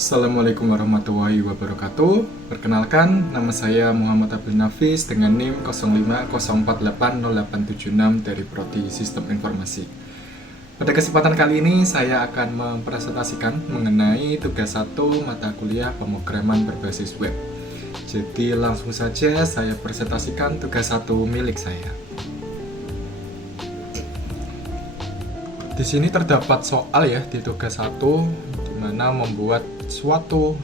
Assalamualaikum warahmatullahi wabarakatuh. Perkenalkan, nama saya Muhammad Abdul Nafis dengan NIM 05048086 dari Prodi Sistem Informasi. Pada kesempatan kali ini saya akan mempresentasikan mengenai tugas 1 mata kuliah pemrograman berbasis web. Jadi langsung saja saya presentasikan tugas 1 milik saya. Di sini terdapat soal ya di tugas 1 di mana membuat suatu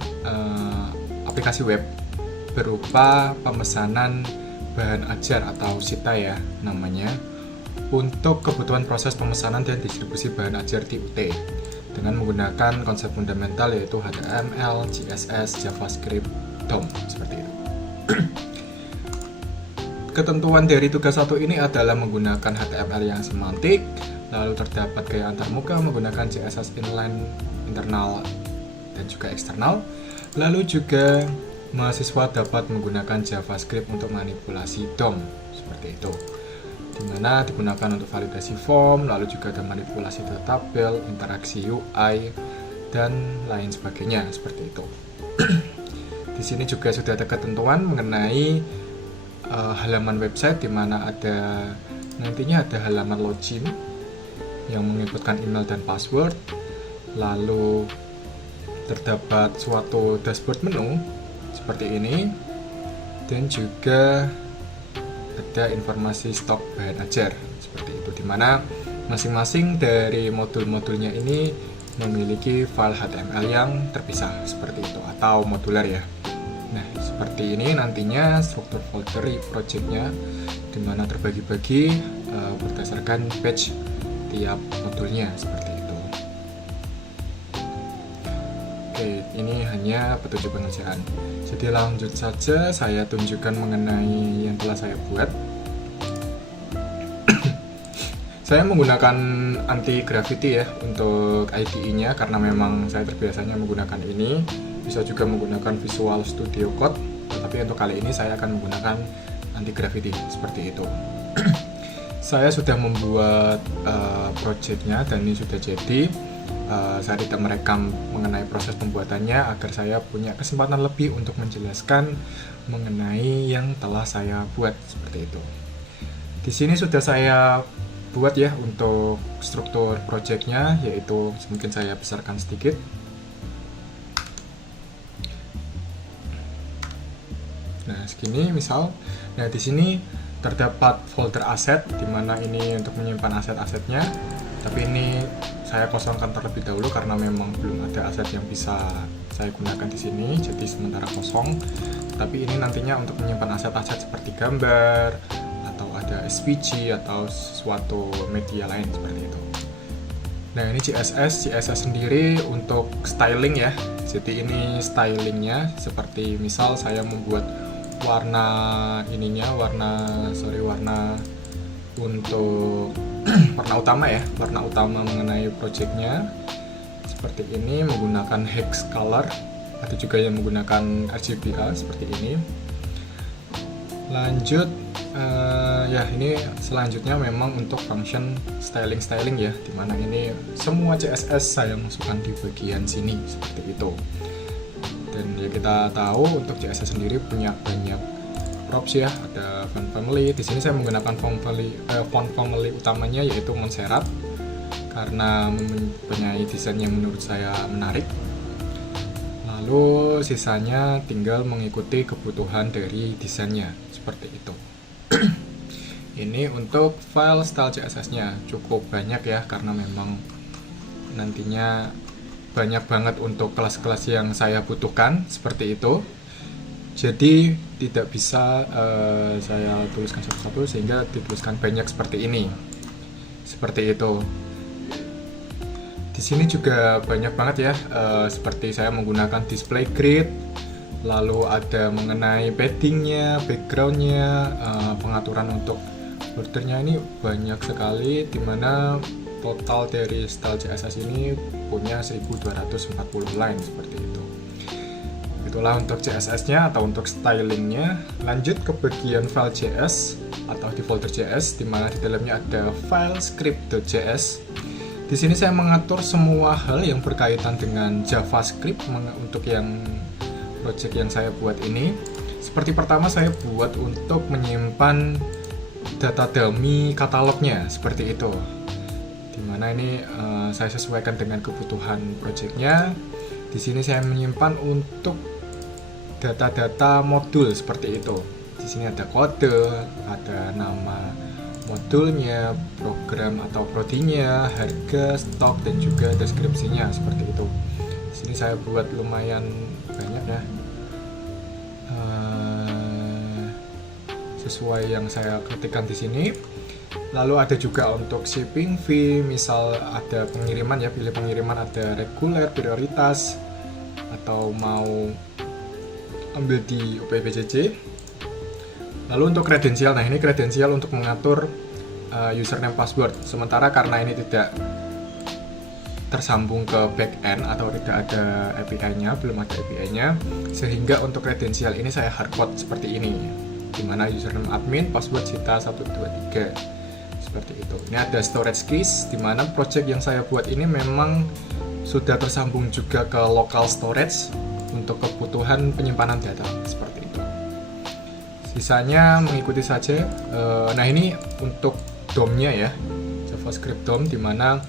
aplikasi web berupa pemesanan bahan ajar atau SITA ya namanya untuk kebutuhan proses pemesanan dan distribusi bahan ajar di UT dengan menggunakan konsep fundamental yaitu HTML, CSS, JavaScript, DOM seperti itu. Ketentuan dari tugas 1 ini adalah menggunakan HTML yang semantik, lalu terdapat gaya antarmuka menggunakan CSS inline internal dan juga eksternal. Lalu juga mahasiswa dapat menggunakan JavaScript untuk manipulasi DOM seperti itu, dimana digunakan untuk validasi form, lalu juga ada manipulasi data tabel, interaksi UI dan lain sebagainya seperti itu. Di sini juga sudah ada ketentuan mengenai halaman website, di mana ada nantinya ada halaman login yang menginputkan email dan password, lalu terdapat suatu dashboard menu seperti ini, dan juga ada informasi stok bahan ajar seperti itu, dimana masing-masing dari modul-modulnya ini memiliki file HTML yang terpisah seperti itu atau modular ya. Nah seperti ini nantinya struktur folder projectnya, dimana terbagi-bagi berdasarkan batch tiap modulnya seperti itu. Oke, ini hanya petunjuk pengerjaan. Jadi lanjut saja saya tunjukkan mengenai yang telah saya buat. Saya menggunakan anti gravity ya untuk IDE-nya karena memang saya terbiasanya menggunakan ini. Bisa juga menggunakan Visual Studio Code, tetapi untuk kali ini saya akan menggunakan anti gravity seperti itu. Saya sudah membuat projectnya dan ini sudah jadi. Saya tidak merekam mengenai proses pembuatannya agar saya punya kesempatan lebih untuk menjelaskan mengenai yang telah saya buat seperti itu. Di sini sudah saya buat ya untuk struktur projectnya, yaitu mungkin saya besarkan sedikit. Nah segini misal. Nah di sini terdapat folder aset, di mana ini untuk menyimpan aset-asetnya. Tapi ini saya kosongkan terlebih dahulu karena memang belum ada aset yang bisa saya gunakan di sini, jadi sementara kosong. Tapi ini nantinya untuk menyimpan aset-aset seperti gambar atau ada SVG atau suatu media lain seperti itu. Nah ini CSS sendiri untuk styling ya. Jadi ini stylingnya seperti misal saya membuat warna ininya, warna untuk warna utama ya, warna utama mengenai projectnya seperti ini menggunakan hex color. Ada juga yang menggunakan RGBA seperti ini. Lanjut ya ini selanjutnya memang untuk function styling ya, dimana ini semua CSS saya masukkan di bagian sini seperti itu. Dan ya kita tahu untuk CSS sendiri punya banyak props ya, ada font family. Di sini saya menggunakan font family utamanya yaitu Montserrat karena mempunyai desain yang menurut saya menarik. Lalu sisanya tinggal mengikuti kebutuhan dari desainnya seperti itu. Ini untuk file style CSS-nya cukup banyak ya, karena memang nantinya banyak banget untuk kelas-kelas yang saya butuhkan seperti itu. Jadi tidak bisa saya tuliskan satu-satu sehingga dituliskan banyak seperti ini. Seperti itu. Di sini juga banyak banget ya, seperti saya menggunakan display grid, lalu ada mengenai paddingnya, backgroundnya, pengaturan untuk bordernya ini banyak sekali, dimana total dari style CSS ini punya 1240 line seperti itu. Itulah untuk CSS-nya atau untuk stylingnya. Lanjut ke bagian file JS atau di folder JS, di mana di dalamnya ada file script.js. Di sini saya mengatur semua hal yang berkaitan dengan JavaScript untuk yang project yang saya buat ini. Seperti pertama saya buat untuk menyimpan data dummy katalognya seperti itu. Dimana ini saya sesuaikan dengan kebutuhan projectnya. Di sini saya menyimpan untuk data-data modul seperti itu. Di sini ada kode, ada nama modulnya, program atau prodinya, harga, stok, dan juga deskripsinya seperti itu. Di sini saya buat lumayan banyak ya, sesuai yang saya ketikkan di sini. Lalu ada juga untuk shipping fee, misal ada pengiriman ya, pilih pengiriman, ada reguler, prioritas, atau mau ambil di UPBJJ. Lalu untuk kredensial, nah ini kredensial untuk mengatur username password. Sementara karena ini tidak tersambung ke backend atau tidak ada API-nya, belum ada API-nya, sehingga untuk kredensial ini saya hardcode seperti ini, dimana username admin, password Cita 123 seperti itu. Ini ada storage keys, dimana project yang saya buat ini memang sudah tersambung juga ke local storage untuk kebutuhan penyimpanan data seperti itu. Sisanya mengikuti saja. Nah ini untuk DOM-nya ya, JavaScript DOM, dimana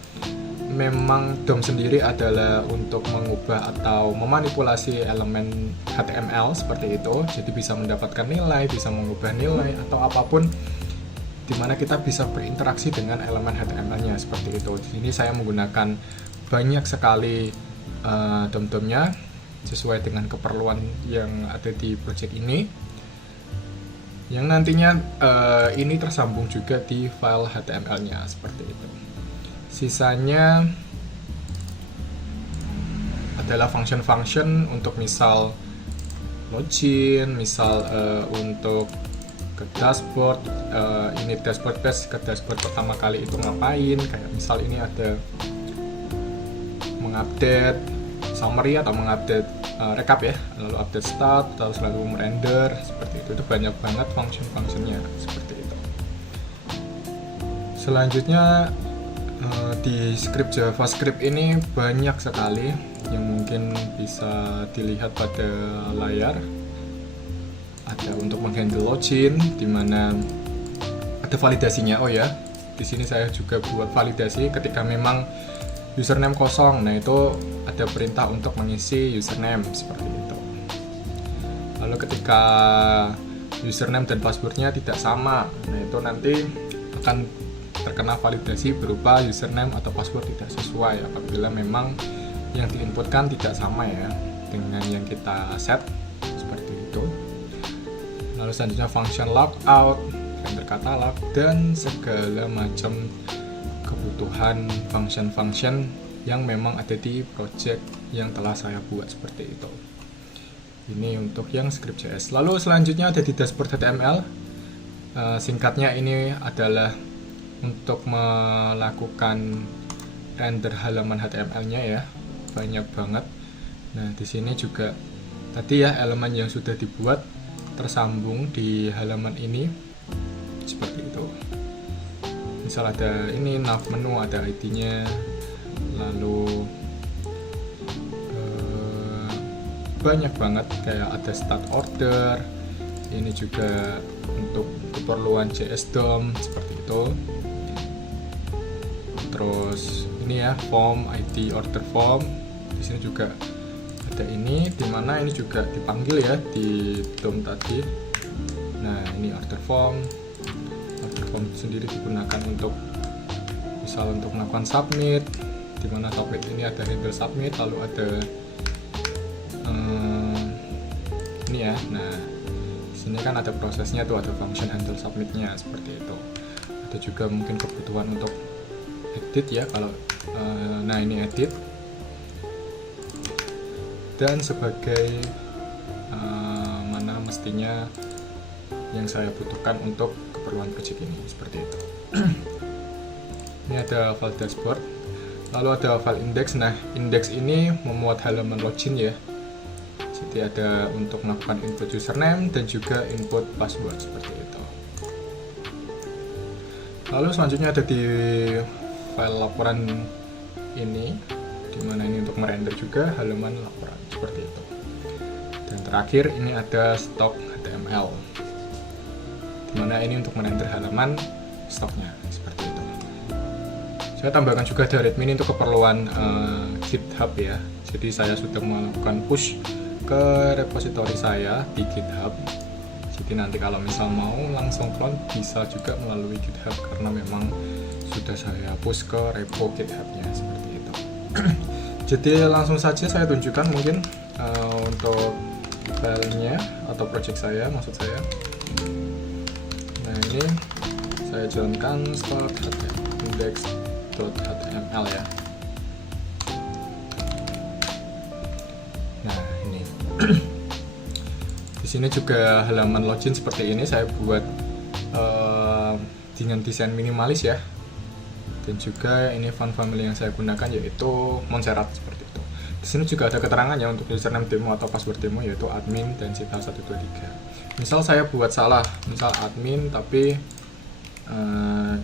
memang DOM sendiri adalah untuk mengubah atau memanipulasi elemen HTML seperti itu. Jadi bisa mendapatkan nilai, bisa mengubah nilai atau apapun, dimana kita bisa berinteraksi dengan elemen HTML-nya seperti itu. Di sini saya menggunakan banyak sekali DOM-DOM-nya sesuai dengan keperluan yang ada di project ini, yang nantinya ini tersambung juga di file HTML-nya seperti itu. Sisanya adalah function-function untuk misal login, misal untuk ke dashboard, ini dashboard base, ke dashboard pertama kali itu ngapain, kayak misal ini ada mengupdate summary atau mengupdate recap ya, lalu update start, terus lalu merender seperti itu banyak banget function-functionnya seperti itu. Selanjutnya di script JavaScript ini banyak sekali yang mungkin bisa dilihat pada layar. Ada untuk menghandle login, dimana ada validasinya. Oh ya, di sini saya juga buat validasi ketika memang username kosong. Nah itu ada perintah untuk mengisi username seperti itu. Lalu ketika username dan passwordnya tidak sama, nah itu nanti akan terkena validasi berupa username atau password tidak sesuai apabila memang yang diinputkan tidak sama ya dengan yang kita set seperti itu. Lalu selanjutnya function logout, render katalog, dan segala macam kebutuhan function-function yang memang ada di project yang telah saya buat seperti itu. Ini untuk yang script.js. Lalu selanjutnya ada di dashboard HTML. Singkatnya ini adalah untuk melakukan render halaman HTML-nya ya, banyak banget. Nah di sini juga tadi ya elemen yang sudah dibuat tersambung di halaman ini seperti itu. Misal ada ini nav menu, ada ID-nya, lalu banyak banget kayak ada start order. Ini juga untuk keperluan JS DOM seperti itu. Terus ini ya form, ID order form. Di sini juga ada ini, dimana ini juga dipanggil ya di DOM tadi. Nah ini order form. Order form sendiri digunakan untuk misal untuk melakukan submit, dimana submit ini ada handle submit, lalu ada ini ya. Nah sini kan ada prosesnya tuh, ada function handle submitnya seperti itu. Ada juga mungkin kebutuhan untuk edit ya, kalau nah ini edit dan sebagai mana mestinya yang saya butuhkan untuk keperluan project ini seperti itu. Ini ada file dashboard, lalu ada file index. Nah index ini memuat halaman login ya, jadi ada untuk melakukan input username dan juga input password seperti itu. Lalu selanjutnya ada di file laporan ini, dimana ini untuk merender juga halaman laporan seperti itu. Dan terakhir ini ada stok HTML, dimana ini untuk merender halaman stoknya seperti itu. Saya tambahkan juga ada readme ini untuk keperluan GitHub ya. Jadi saya sudah melakukan push ke repositori saya di GitHub. Jadi nanti kalau misal mau langsung clone bisa juga melalui GitHub karena memang sudah saya push ke repo GitHub-nya seperti itu. Jadi langsung saja saya tunjukkan mungkin untuk filenya atau project saya, maksud saya. Nah ini saya jalankan start index.html ya. Nah ini di sini juga halaman login seperti ini saya buat dengan desain minimalis ya. Dan juga ini font family yang saya gunakan yaitu Montserrat seperti itu. Di sini juga ada keterangannya untuk username demo atau password demo yaitu admin dan cita 123. Misal saya buat salah, misal admin tapi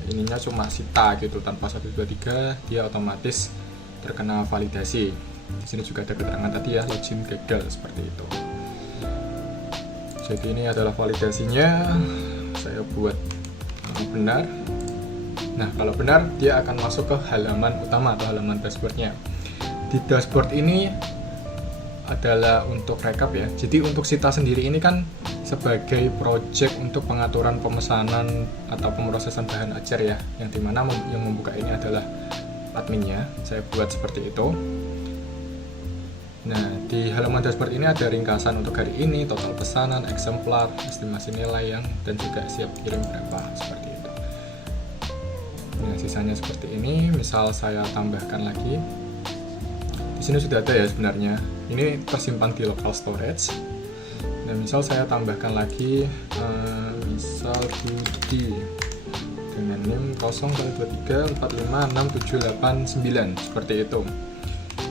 ininya cuma Sita gitu tanpa 123, dia otomatis terkena validasi. Di sini juga ada keterangan tadi ya, login gagal seperti itu. Jadi ini adalah validasinya, saya buat benar. Nah kalau benar dia akan masuk ke halaman utama atau halaman dashboardnya. Di dashboard ini adalah untuk rekap ya. Jadi untuk Sita sendiri ini kan sebagai project untuk pengaturan pemesanan atau pemrosesan bahan ajar ya, yang dimana yang membuka ini adalah adminnya. Saya buat seperti itu. Nah di halaman dashboard ini ada ringkasan untuk hari ini, total pesanan, eksemplar, estimasi nilai yang dan juga siap kirim berapa seperti itu. Nah sisanya seperti ini. Misal saya tambahkan lagi, di sini sudah ada ya sebenarnya. Ini tersimpan di local storage. Dan misal saya tambahkan lagi, misal Budi dengan NIM 01234566789 seperti itu.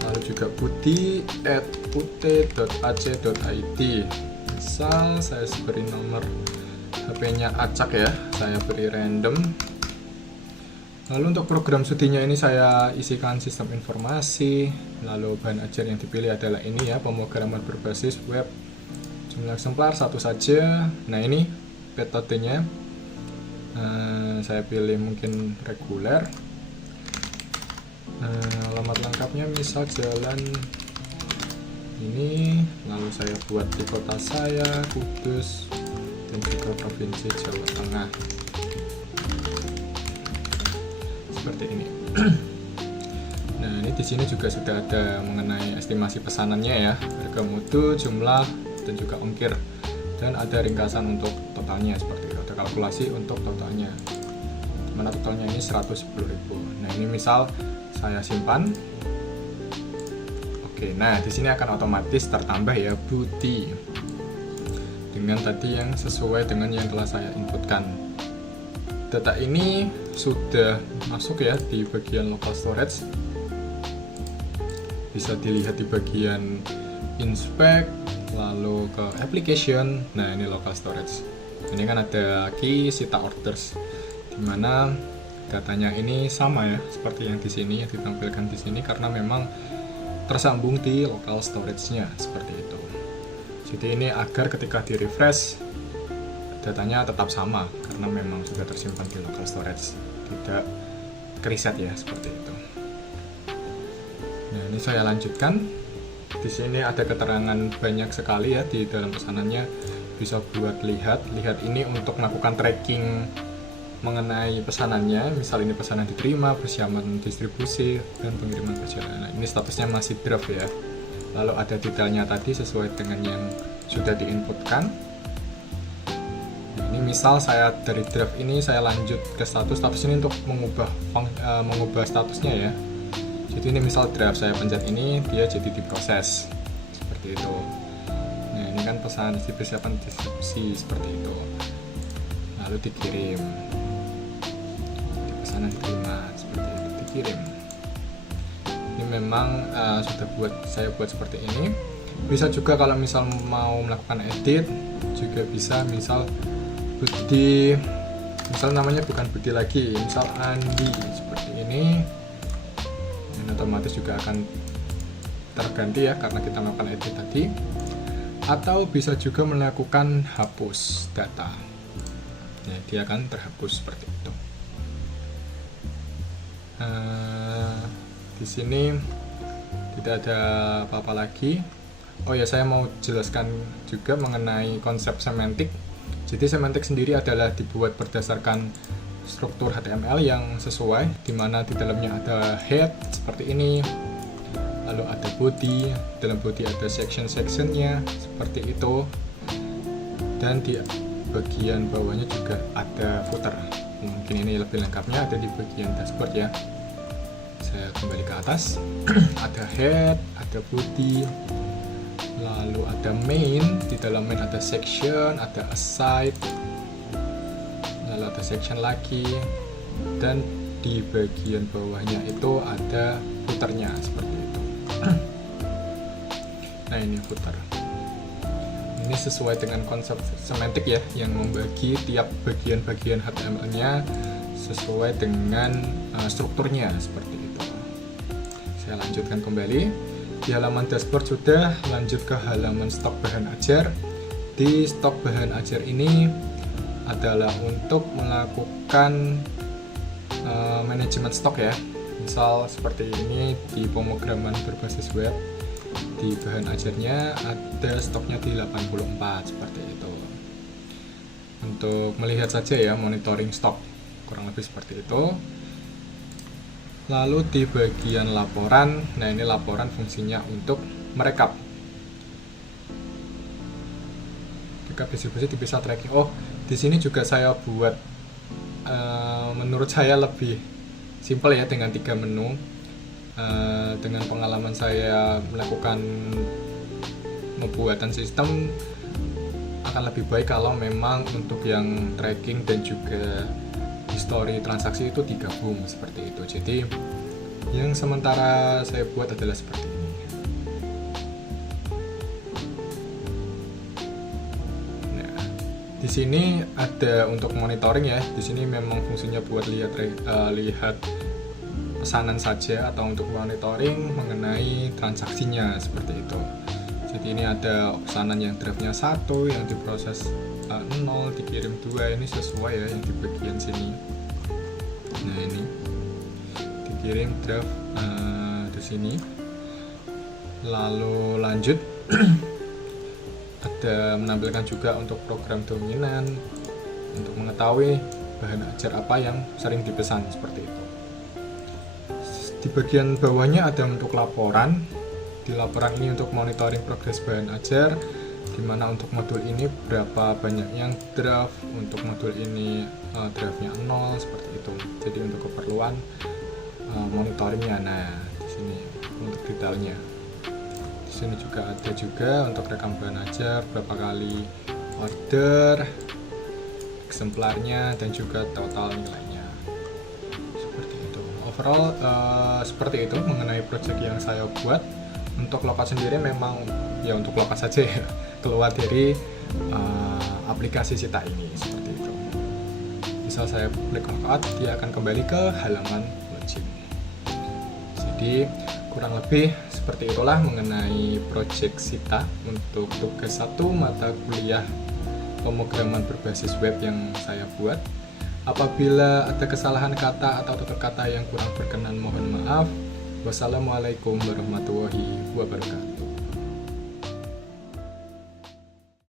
Lalu juga budi@ut.ac.id. Misal saya beri nomor HP-nya acak ya, saya beri random. Lalu untuk program studinya ini saya isikan sistem informasi. Lalu bahan ajar yang dipilih adalah ini ya, pemrograman berbasis web. Jumlah eksemplar satu saja. Nah ini metodenya, saya pilih mungkin reguler. Alamat lengkapnya misal jalan ini. Lalu saya buat di kota saya, Kudus, dan juga provinsi Jawa Tengah. Seperti ini. Nah ini di sini juga sudah ada mengenai estimasi pesanannya ya, harga mutu, jumlah, dan juga ongkir, dan ada ringkasan untuk totalnya seperti itu. Ada kalkulasi untuk totalnya, mana totalnya ini 110.000. Nah ini misal saya simpan. Oke, nah di sini akan otomatis tertambah ya Budi dengan tadi yang sesuai dengan yang telah saya inputkan. Data ini sudah masuk ya di bagian local storage. Bisa dilihat di bagian inspect, lalu ke application. Nah ini local storage. Ini kan ada key Sita orders, dimana datanya ini sama ya seperti yang di sini, yang ditampilkan di sini, karena memang tersambung di local storage-nya seperti itu. Jadi ini agar ketika di refresh datanya tetap sama karena memang sudah tersimpan di local storage, tidak kereset ya seperti itu. Nah ini saya lanjutkan. Di sini ada keterangan banyak sekali ya di dalam pesanannya. Bisa buat lihat ini untuk melakukan tracking mengenai pesanannya. Misal ini pesanan diterima, persiapan distribusi, dan pengiriman perjalanan. Ini statusnya masih draft ya. Lalu ada detailnya tadi sesuai dengan yang sudah diinputkan. Ini misal saya dari draft ini saya lanjut ke status ini untuk mengubah statusnya ya. Jadi ini misal draft saya pencet ini, dia jadi diproses seperti itu. Nah ini kan pesan persiapan distribusi seperti itu. Lalu dikirim, di pesanan diterima seperti itu, dikirim. Ini memang saya buat seperti ini. Bisa juga kalau misal mau melakukan edit juga bisa. Misal Budi, misal namanya bukan Budi lagi, misal Andi seperti ini. dan otomatis juga akan terganti ya karena kita melakukan edit tadi. Atau bisa juga melakukan hapus data, ya, dia akan terhapus seperti itu. Di sini tidak ada apa-apa lagi. Oh ya, saya mau jelaskan juga mengenai konsep semantik. Jadi semantik sendiri adalah dibuat berdasarkan struktur HTML yang sesuai, di mana di dalamnya ada head seperti ini, lalu ada body, dalam body ada section-sectionnya seperti itu, dan di bagian bawahnya juga ada footer. Mungkin ini lebih lengkapnya ada di bagian dashboard ya. Saya kembali ke atas. Ada head, ada body, lalu ada main. Di dalam main ada section, ada aside, lalu ada section lagi, dan di bagian bawahnya itu ada footernya seperti itu. Nah, ini footer. Ini sesuai dengan konsep semantik ya, yang membagi tiap bagian-bagian HTML-nya sesuai dengan strukturnya seperti itu. Saya lanjutkan kembali. Di halaman dashboard sudah, lanjut ke halaman stok bahan ajar. Di stok bahan ajar ini adalah untuk melakukan manajemen stok ya. Misal seperti ini di pemrograman berbasis web, di bahan ajarnya ada stoknya di 84 seperti itu. Untuk melihat saja ya, monitoring stok kurang lebih seperti itu. Lalu di bagian laporan, nah ini laporan fungsinya untuk merekap distribusi, dipisah tracking. Oh, di sini juga saya buat menurut saya lebih simple ya, dengan 3 menu. Dengan pengalaman saya melakukan pembuatan sistem, akan lebih baik kalau memang untuk yang tracking dan juga history transaksi itu digabung seperti itu. Jadi yang sementara saya buat adalah seperti ini. Nah, di sini ada untuk monitoring ya. Di sini memang fungsinya buat lihat pesanan saja atau untuk monitoring mengenai transaksinya seperti itu. Jadi ini ada pesanan yang draftnya 1, yang diproses 0, dikirim 2, ini sesuai ya yang di bagian sini. Nah, ini dikirim draft di sini. Lalu lanjut ada menampilkan juga untuk program dominan untuk mengetahui bahan ajar apa yang sering dipesan seperti itu. Di bagian bawahnya ada untuk laporan. Di laporan ini untuk monitoring progres bahan ajar, dimana untuk modul ini berapa banyak yang draft, untuk modul ini draftnya 0 seperti itu. Jadi untuk keperluan monitoringnya. Nah, di sini untuk detailnya. Di sini juga ada untuk rekam bahan ajar, berapa kali order, eksemplarnya, dan juga total nilainya. Seperti itu. Overall seperti itu mengenai project yang saya buat. Untuk lokat sendiri memang ya untuk lokat saja ya, keluar dari aplikasi Sita ini seperti itu. Misal saya klik lokat, dia akan kembali ke halaman login. Jadi kurang lebih seperti itulah mengenai project Sita untuk tugas 1 mata kuliah pemrograman berbasis web yang saya buat. Apabila ada kesalahan kata atau tutur kata yang kurang berkenan, mohon maaf. Wassalamualaikum warahmatullahi wabarakatuh.